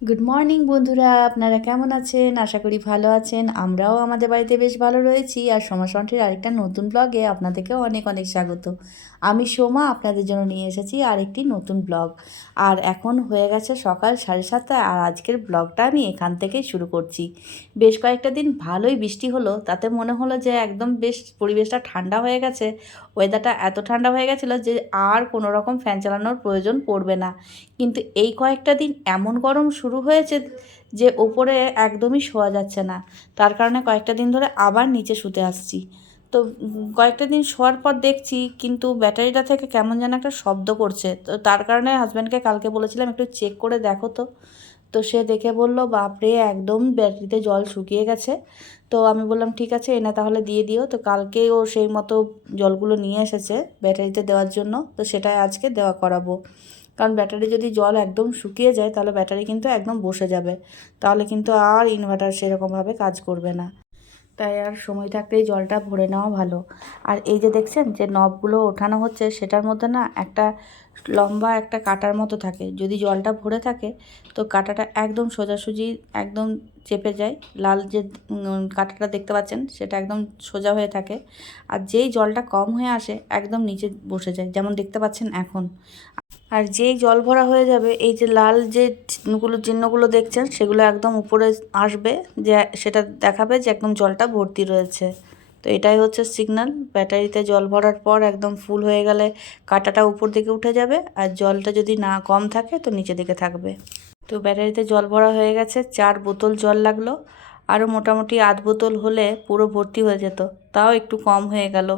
Good morning বন্ধুরা। আপনারা কেমন আছেন? আশা করি ভালো আছেন। আমরাও আমাদের বাড়িতে বেশ ভালো রয়েছি। আর সোমা সন্ঠের আরেকটা নতুন ব্লগে আপনাদেরকে অনেক অনেক স্বাগত। আমি সোমা, আপনাদের জন্য নিয়ে এসেছি আরেকটি নতুন ব্লগ আর এখন হয়ে গেছে সকাল সাড়ে সাতটা, আর আজকের ব্লগটা আমি এখান থেকেই শুরু করছি। বেশ কয়েকটা দিন ভালোই বৃষ্টি হলো, তাতে মনে হলো যে একদম বেশ পরিবেশটা ঠান্ডা হয়ে গেছে। ওয়েদারটা এত ঠান্ডা হয়ে গেছিল যে আর কোনো রকম ফ্যান চালানোর প্রয়োজন পড়বে না। কিন্তু এই কয়েকটা দিন এমন গরম শুরু হয়েছে যে ওপরে একদমই শোয়া যাচ্ছে না। তার কারণে কয়েকটা দিন ধরে আবার নিচে শুতে আসছি। তো কয়েকটা দিন শোয়ার পর দেখছি কিন্তু ব্যাটারিটা থেকে কেমন যেন একটা শব্দ করছে। তো তার কারণে হাজব্যান্ডকে কালকে বলেছিলাম, একটু চেক করে দেখো তো। তো সে দেখে বলল, বাপরে, একদম ব্যাটারিতে জল শুকিয়ে গেছে। তো আমি বললাম, ঠিক আছে, এনে তাহলে দিয়ে দিও। তো কালকে ও সেই মতো জলগুলো নিয়ে এসেছে ব্যাটারিতে দেওয়ার জন্য। তো সেটাই আজকে দেওয়া করাবো। কারণ ব্যাটারি যদি জল একদম শুকিয়ে যায়, তাহলে ব্যাটারি কিন্তু একদম বসে যাবে। তাহলে কিন্তু আর ইনভার্টার সেরকমভাবে কাজ করবে না। তাই আর সময় থাকতেই জলটা ভরে নেওয়া ভালো। আর এই যে দেখছেন যে নবগুলো ওঠানো হচ্ছে, সেটার মধ্যে না একটা লম্বা একটা কাটার মতো থাকে। যদি জলটা ভরে থাকে, তো কাটাটা একদম সোজাসুজি একদম চেপে যায়। লাল যে কাটাটা দেখতে পাচ্ছেন, সেটা একদম সোজা হয়ে থাকে। আর যেই জলটা কম হয়ে আসে, একদম নিচে বসে যায়, যেমন দেখতে পাচ্ছেন এখন। আর যেই জল ভরা হয়ে যাবে, এই যে লাল যে চিহ্নগুলো চিহ্নগুলো দেখছেন, সেগুলো একদম উপরে আসবে, যে সেটা দেখাবে যে একদম জলটা ভর্তি রয়েছে। তো এটাই হচ্ছে সিগন্যাল ব্যাটারিতে জল ভরার পর একদম ফুল হয়ে গেলে কাঁটাটা উপর দিকে উঠে যাবে, আর জলটা যদি না কম থাকে, তো নিচে দিকে থাকবে। তো ব্যাটারিতে জল ভরা হয়ে গেছে, চার বোতল জল লাগল, আরও মোটামুটি আধ বোতল হলে পুরো ভর্তি হয়ে যেত, তাও একটু কম হয়ে গেল।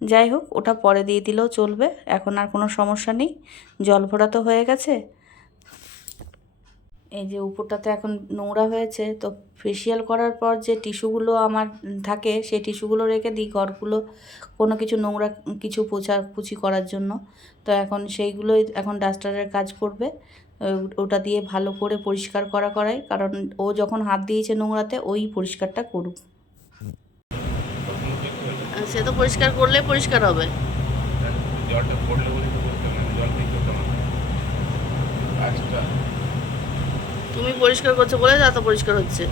যাই হোক, ওটা পরে দিয়ে দিলেও চলবে, এখন আর কোনো সমস্যা নেই। জল ভরা তো হয়ে গেছে। এই যে উপরটাতে এখন নোংরা হয়েছে, তো ফেসিয়াল করার পর যে টিস্যুগুলো আমার থাকে, সেই টিস্যুগুলো রেখে দিই ঘরগুলো কোনো কিছু নোংরা কিছু পোছা পুছি করার জন্য। তো এখন সেইগুলোই এখন ডাস্টারের কাজ করবে। ওটা দিয়ে ভালো করে পরিষ্কার করা করাই, কারণ ও যখন হাত দিয়েছে নোংরাতে, ওই পরিষ্কারটা করুক। সে তো পরিষ্কার করলে পরিষ্কার হবে। জলটা পড়লে বলে তো করতে হবে? জল ঠিক করতে হবে। কাজটা তুমি পরিষ্কার করছ বলে যা তো পরিষ্কার হচ্ছে।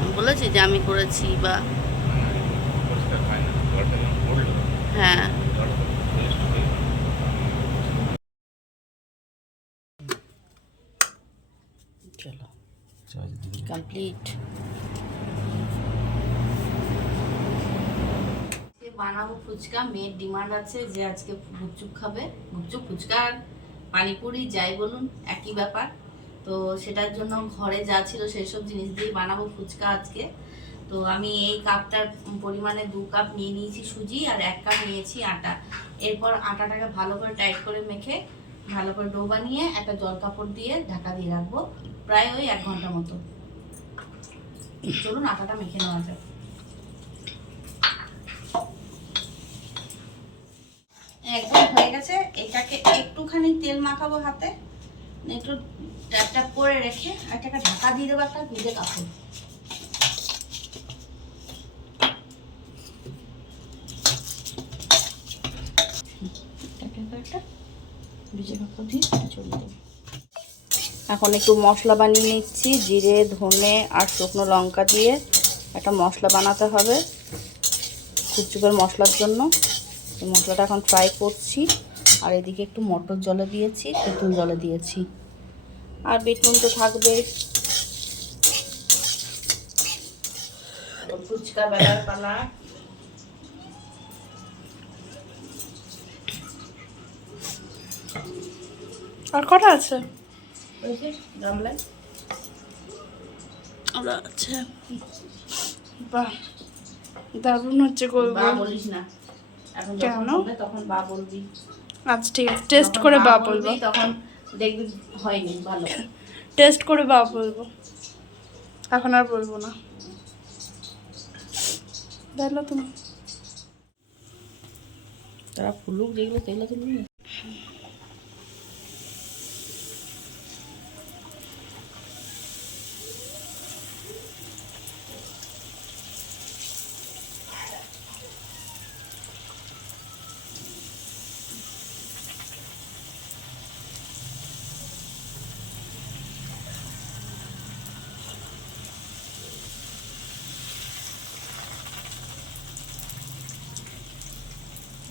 আমি বলেছি যে আমি করেছি বা হ্যাঁ। চলো। কমপ্লিট বানাবো ফুচকা। মেয়ের ডিমান্ড আছে যে আজকে গুপচুপ খাবে। গুপচুপ, ফুচকা আর পানিপুরি, যাই বলুন, একই ব্যাপার। তো সেটার জন্য ঘরে যা ছিল সেই সব জিনিস দিয়ে বানাবো ফুচকা আজকে। তো আমি এই কাপটার পরিমাণে দু কাপ নিয়ে নিয়েছি সুজি আর এক কাপ নিয়েছি আটা। এরপর আটাটাকে ভালো করে টাইট করে মেখে, ভালো করে ডো বানিয়ে একটা জল কাপড় দিয়ে ঢাকা দিয়ে রাখব, প্রায় ওই এক ঘণ্টা মতো। চলুন আটাটা মেখে নেওয়া যাক। একদম হয়ে গেছে। এটাকে একটুখানি তেল মাখাবো হাতে। একটু ট্যাপ করে রেখে এটাকে ঢাকা দিয়ে দেবো একটা ভিজে কাপড়। এখন একটু মশলা বানিয়ে নিচ্ছি, জিরে, ধনে আর শুকনো লঙ্কা দিয়ে। একটা মশলা বানাতে হবে। চুপচুপের মশলার জন্য। এই মশলাটা এখন ফ্রাই করছি। আর এদিকে একটু মটর জলে দিয়েছি তেঁতুল জলে দিয়েছি। আর বিট নুন তো থাকবে। ফুচকা বেলার পালা। আর কটা আছে? গামলায়। বাহ দারুণ হচ্ছে গোল বলিস না। এখন যখন হবে তখন বা বলবি। আচ্ছা ঠিক আছে টেস্ট করে বা বলবি, তখন দেখবি হয়নি ভালো। টেস্ট করে বা বলব। এখন আর বলব না। দেখল তুমি। তারা ফুলুক যেগুলো সেগুলো তুলবি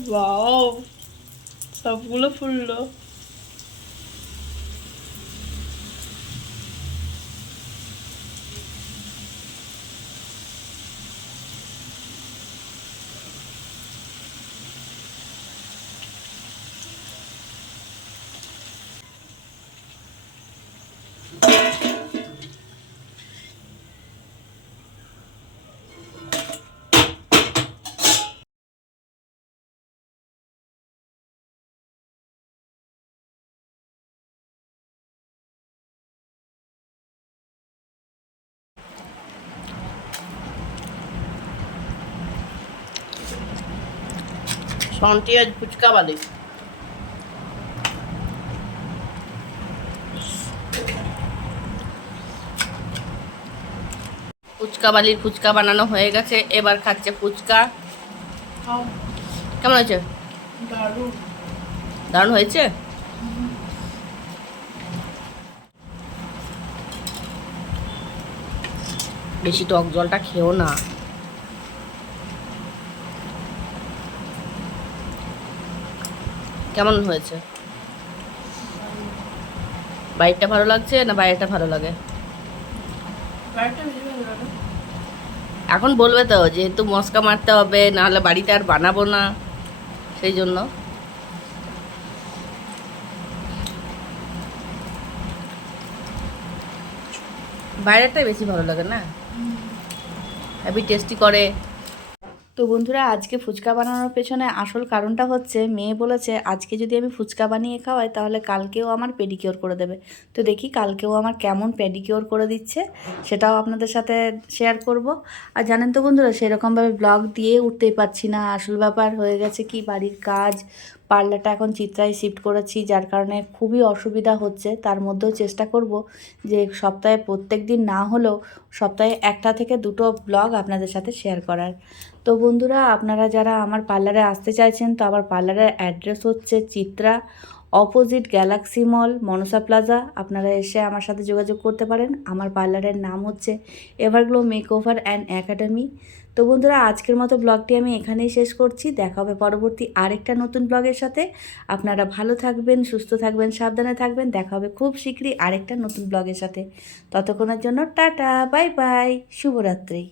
ওয়াও সবগুলো ফুললো সন্টি আজ ফুচকা বাদে। ফুচকা বালির ফুচকা বানানো হয়ে গেছে এবার খাচ্ছে ফুচকা। কেমন হয়েছে? দারুণ। দারুণ হয়েছে? বেশি টক জলটা খেও না। কেমন হয়েছে? বাইরটা ভালো লাগছে না বাইরেটা ভালো লাগে? এখন বলবে তো যেহেতু মশকা মারতে হবে নাহলে বাড়িতে আর বানাবো না সেই জন্য। বাইরেরটাই বেশি ভালো লাগে না? হ্যাভি টেস্টি করে। তো বন্ধুরা, আজকে ফুচকা বানানোর পেছনে আসল কারণটা হচ্ছে, মেয়ে বলেছে, আজকে যদি আমি ফুচকা বানিয়ে খাওয়াই, তাহলে কালকেও আমার পেডিকিওর করে দেবে। তো দেখি কালকেও আমার কেমন পেডিকিওর করে দিচ্ছে, সেটাও আপনাদের সাথে শেয়ার করব। আর জানেন তো বন্ধুরা, সেরকমভাবে ব্লগ দিয়ে উঠতেই পারছি না, আসল ব্যাপার হয়ে গেছে কি, বাড়ির কাজ পার্লারটা এখন চিত্রায় শিফট করেছি, যার কারণে খুবই অসুবিধা হচ্ছে। তার মধ্যেও চেষ্টা করব যে সপ্তাহে প্রত্যেক দিন না হলেও সপ্তাহে একটা থেকে দুটো ব্লগ আপনাদের সাথে শেয়ার করার। তো বন্ধুরা, আপনারা যারা আমার পার্লারে আসতে চাইছেন, তো আমার পার্লারের অ্যাড্রেস হচ্ছে Chitra opposite Galaxy mall, Mansa Plaza. আপনারা এসে আমার সাথে যোগাযোগ করতে পারেন। আমার পার্লারের নাম হচ্ছে এভারগ্লো মেকওভার অ্যান্ড অ্যাকাডেমি তো বন্ধুরা, আজকের মতো ব্লগটি আমি এখানেই শেষ করছি। দেখা হবে পরবর্তী আরেকটা নতুন ব্লগের সাথে। আপনারা ভালো থাকবেন, সুস্থ থাকবেন, সাবধানে থাকবেন। দেখা হবে খুব শীঘ্রই আরেকটা নতুন ব্লগের সাথে। ততক্ষণের জন্য টাটা, বাই বাই, শুভরাত্রি।